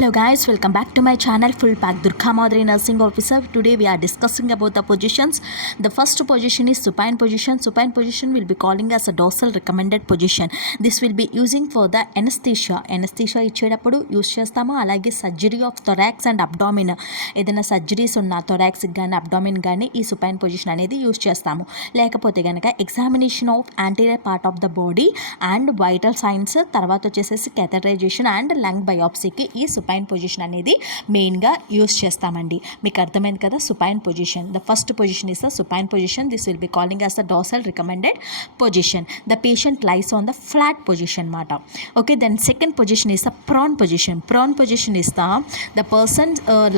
Hello guys, welcome back to my channel Full Pack Durga Madri Nursing Officer. Today we are discussing about the positions. The first position is supine position. Supine position will be calling as a dorsal recommended position. This will be using for the anesthesia. Anesthesia ఇచ్చేటప్పుడు use చేస్తాము. అలాగే surgery of thorax and abdomen, ఏదైనా surgeries ఉన్న థొరాక్స్కి కానీ abdomen కానీ ఈ supine position అనేది use చేస్తాము. లేకపోతే కనుక examination of anterior part of the body and vital science, తర్వాత వచ్చేసేసి క్యాథటరైజేషన్ అండ్ లంగ్ బయాప్సీకి ఈ సుపైన్ పొజిషన్ అనేది మెయిన్గా యూస్ చేస్తామండి. మీకు అర్థమైంది కదా. Supine position, the first position is the supine position. This will be calling as the dorsal recommended position. The patient lies on the flat position మాట. Okay, then second position is the prone position. Prone position is the person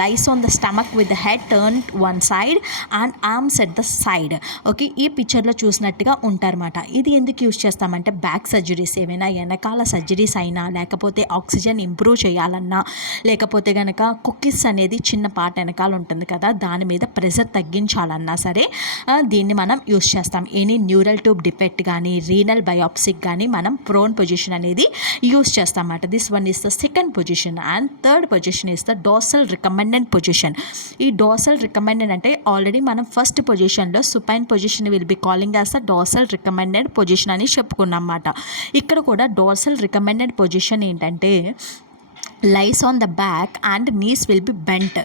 lies on the stomach with the head turned one side and arms at the side. Okay, ఈ పిక్చర్లో చూసినట్టుగా ఉంటారన్నమాట. ఇది ఎందుకు use చేస్తామంటే back surgeries, ఏమైనా వెనకాల surgeries అయినా, లేకపోతే ఆక్సిజన్ ఇంప్రూవ్ చేయాలన్నా, లేకపోతే కనుక కుక్కీస్ అనేది చిన్న పార్ట్ వెనకాల ఉంటుంది కదా, దాని మీద ప్రెషర్ తగ్గించాలన్నా సరే దీన్ని మనం యూస్ చేస్తాం. ఎనీ న్యూరల్ ట్యూబ్ డిఫెక్ట్ కానీ, రీనల్ బయాప్సిక్ కానీ మనం ప్రోన్ పొజిషన్ అనేది యూస్ చేస్తామన్నమాట. This one is the second position. And third position is the dorsal recommended position. ఈ డోర్సల్ రికమెండెడ్ అంటే ఆల్రెడీ మనం ఫస్ట్ పొజిషన్లో supine position will be calling as the dorsal recommended position అని చెప్పుకున్నాం అన్నమాట. ఇక్కడ కూడా డోర్సల్ రికమెండెడ్ పొజిషన్ ఏంటంటే lies on the back and knees will be bent.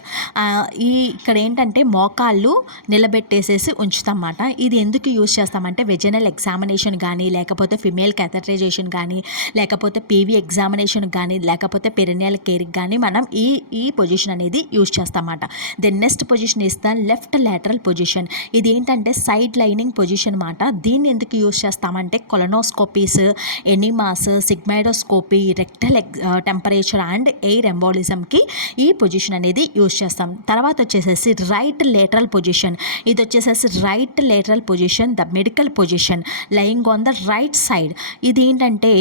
ఇక్కడ ఏంటంటే మోకాళ్ళు నిలబెట్టేసేసి ఉంచుతామన్నమాట. ఇది ఎందుకు యూజ్ చేస్తామంటే వెజనల్ ఎగ్జామినేషన్ కానీ, లేకపోతే ఫిమేల్ క్యాథటరైజేషన్ కానీ, లేకపోతే పీవీ ఎగ్జామినేషన్ కానీ, లేకపోతే పెరినియల్ కేర్కి కానీ మనం ఈ పొజిషన్ అనేది యూజ్ చేస్తామన్నమాట. Then next position is the left lateral position. ఇది ఏంటంటే సైడ్ లైనింగ్ పొజిషన్ అన్నమాట. దీన్ని ఎందుకు యూజ్ చేస్తామంటే కొలనోస్కోపీస్, enemas, సిగ్మైడోస్కోపీ, rectal temperature and air ఎంబాలిజంకి ఈ పొజిషన్ అనేది యూజ్ చేస్తాం. తర్వాత వచ్చేసేసి రైట్ లేటరల్ పొజిషన్. ఇది వచ్చేసేసి right lateral position, the medical position lying on the right side. ఇది ఏంటంటే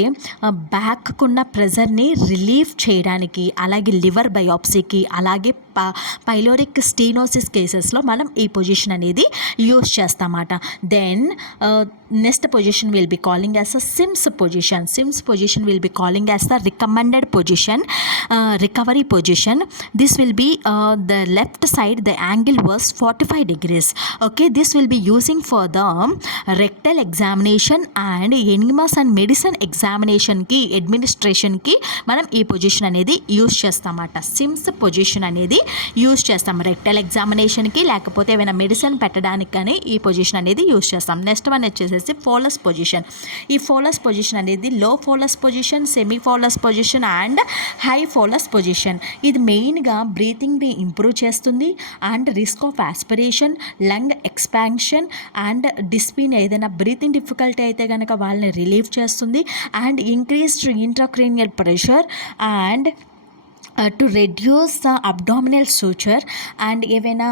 బ్యాక్కున్న ప్రెజర్ని రిలీఫ్ చేయడానికి, అలాగే లివర్ బయాప్సీకి, అలాగే పైలోరిక్ స్టీనోసిస్ కేసెస్లో మనం ఈ పొజిషన్ అనేది యూజ్ చేస్తామన్నమాట. Then next position will be calling as a Sims position. Sims position will be calling as the recommended position, recovery position. This will be the left side, the angle was 45 degrees. Okay, this will be using for the rectal examination and enemas and medicine examination ki, administration ki మనం ఈ position అనేది use చేస్తామన్నమాట. Sims position అనేది use చేస్తాం rectal ఎగ్జామినేషన్కి, లేకపోతే ఏమైనా medicine పెట్టడానికి కానీ ఈ పొజిషన్ అనేది యూజ్ చేస్తాం. నెక్స్ట్ వన్ వచ్చేసేసి ఫోలస్ పొజిషన్. ఈ ఫోలస్ పొజిషన్ అనేది low Fowler's position, semi Fowler's position and high Fowler's position. ఇది మెయిన్గా బ్రీతింగ్ని ఇంప్రూవ్ చేస్తుంది and risk of aspiration, lung expansion and dyspnoea, ఏదైనా బ్రీతింగ్ డిఫికల్టీ అయితే కనుక వాళ్ళని రిలీవ్ చేస్తుంది and increased intracranial pressure and to reduce the abdominal suture and ఏవైనా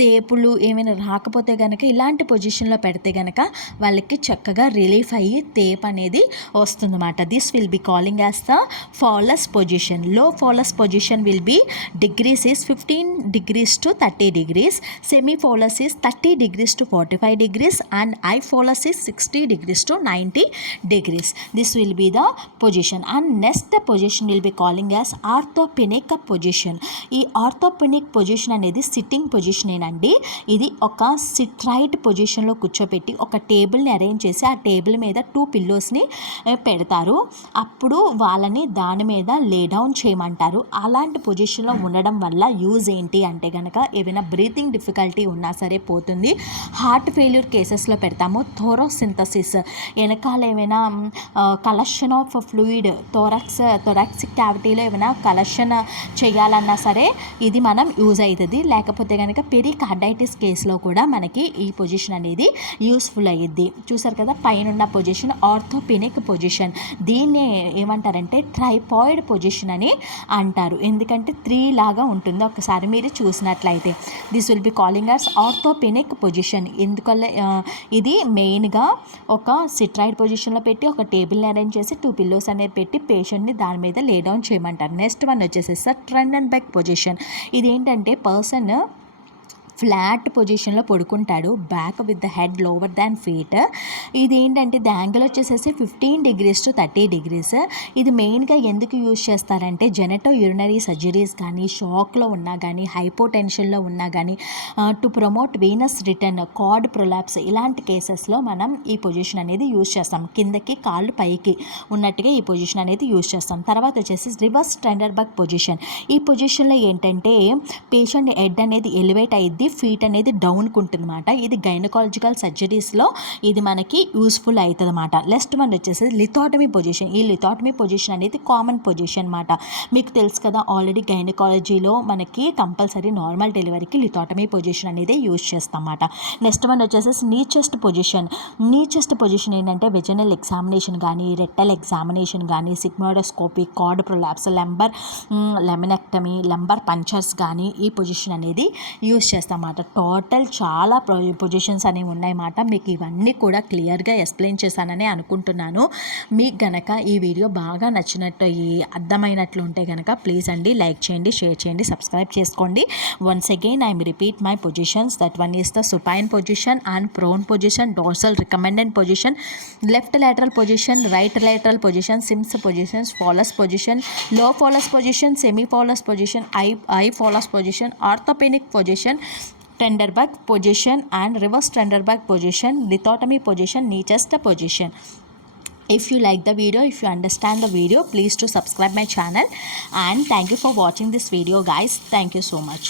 తేపులు ఏమైనా రాకపోతే కనుక ఇలాంటి పొజిషన్లో పెడితే కనుక వాళ్ళకి చక్కగా రిలీఫ్ అయ్యి తేప్ అనేది వస్తుందన్నమాట. This will be calling as the Fowler's position. Low Fowler's position will be degrees is 15 degrees to 30 degrees. Semi Fowler's is 30 degrees to 45 degrees and high Fowler's is 60 degrees to 90 degrees. This will be the position. And next position will be calling as orthopneic position. ఈ orthopneic position అనేది sitting position అండి. ఇది ఒక citrate పొజిషన్లో కూర్చోపెట్టి ఒక టేబుల్ని arrange చేసి ఆ టేబుల్ మీద 2 పిల్లోస్ని పెడతారు. అప్పుడు వాళ్ళని దాని మీద లే డౌన్ చేయమంటారు. అలాంటి పొజిషన్లో ఉండడం వల్ల యూజ్ ఏంటి అంటే కనుక ఏమైనా బ్రీతింగ్ డిఫికల్టీ ఉన్నా సరే పోతుంది. హార్ట్ ఫెయిల్యూర్ కేసెస్లో పెడతాము. థోరోసింథసిస్, వెనకాల ఏమైనా కలెక్షన్ ఆఫ్ ఫ్లూయిడ్, థొరాక్సిక్ క్యావిటీలో ఏమైనా కలెక్షన్ చేయాలన్నా సరే ఇది మనం యూజ్ అవుతుంది. లేకపోతే కనుక పెరికార్డైటిస్ కేసులో కూడా మనకి ఈ పొజిషన్ అనేది యూస్ఫుల్ అయ్యిద్ది. చూసారు కదా, పైన పొజిషన్ ఆర్థోపెనిక్ పొజిషన్. దీన్ని ఏమంటారంటే ట్రైపాయిడ్ పొజిషన్ అని అంటారు. ఎందుకంటే 3 లాగా ఉంటుంది. ఒకసారి మీరు చూసినట్లయితే this will be calling as orthopneic position. ఎందుకల్ల ఇది మెయిన్గా ఒక సిట్రైడ్ పొజిషన్లో పెట్టి ఒక టేబుల్ని అరేంజ్ చేసి 2 పిల్లోస్ అనేది పెట్టి పేషెంట్ని దాని మీద లే డౌన్ చేయమంటారు. నెక్స్ట్ వన్ వచ్చేసి ట్రెండ్ అండ్ బెక్ పొజిషన్. ఇది ఏంటంటే పర్సన్ ఫ్లాట్ పొజిషన్లో పడుకుంటాడు, back with the head lower than feet. ఇది ఏంటంటే ద యాంగిల్ వచ్చేసేసి 15 degrees to 30 degrees. ఇది మెయిన్గా ఎందుకు యూజ్ చేస్తారంటే జెనటో యూరినరీ సర్జరీస్ కానీ, షాక్లో ఉన్నా కానీ, హైపోటెన్షన్లో ఉన్నా కానీ, to promote Venus return, card prolapse, ఇలాంటి కేసెస్లో మనం ఈ పొజిషన్ అనేది యూజ్ చేస్తాం. కిందకి కాళ్ళు పైకి ఉన్నట్టుగా ఈ పొజిషన్ అనేది యూజ్ చేస్తాం. తర్వాత వచ్చేసి రివర్స్ స్టెండర్బర్గ్ పొజిషన్. ఈ పొజిషన్లో ఏంటంటే పేషెంట్ హెడ్ అనేది ఎలివేట్ అయ్యిద్ది, ఫీట్ అనేది డౌన్కి ఉంటుందన్నమాట. ఇది గైనకాలజికల్ సర్జరీస్లో ఇది మనకి యూస్ఫుల్ అవుతుంది అన్నమాట. నెక్స్ట్ వన్ వచ్చేసి లిథోటమీ పొజిషన్. ఈ లిథోటమీ పొజిషన్ అనేది కామన్ పొజిషన్ అన్నమాట. మీకు తెలుసు కదా, ఆల్రెడీ గైనకాలజీలో మనకి కంపల్సరీ నార్మల్ డెలివరీకి లిథోటమీ పొజిషన్ అనేది యూజ్ చేస్తాం అన్నమాట. నెక్స్ట్ వన్ వచ్చేసి నీ చెస్ట్ పొజిషన్. నీ చెస్ట్ పొజిషన్ ఏంటంటే వెజనల్ ఎగ్జామినేషన్ కానీ, రెక్టల్ ఎగ్జామినేషన్ కానీ, సిగ్మోడోస్కోపీ, కార్డ్ ప్రొలాప్స్, లెమినెక్టమీ, లంబర్ పంచర్స్ కానీ ఈ పొజిషన్ అనేది యూజ్ చేస్తాం అన్నమాట. టోటల్ చాలా పొజిషన్స్ అనేవి ఉన్నాయన్నమాట. మీకు ఇవన్నీ కూడా క్లియర్గా ఎక్స్ప్లెయిన్ చేశానని అనుకుంటున్నాను. మీకు గనక ఈ వీడియో బాగా నచ్చినట్టు, అర్థమైనట్లు ఉంటే కనుక ప్లీజ్ అండి లైక్ చేయండి, షేర్ చేయండి, సబ్స్క్రైబ్ చేసుకోండి. Once again I repeat my positions. That one is the supine position and prone position, dorsal recommended position, left lateral position, right lateral position, Sims positions, Fowler's position, low Fowler's position, semi Fowler's position, high Fowler's position, orthopneic position, Trendelenburg position and reverse Trendelenburg position, lithotomy position, knee chest position. If you like the video, if you understand the video, please to subscribe my channel, and thank you for watching this video guys. Thank you so much.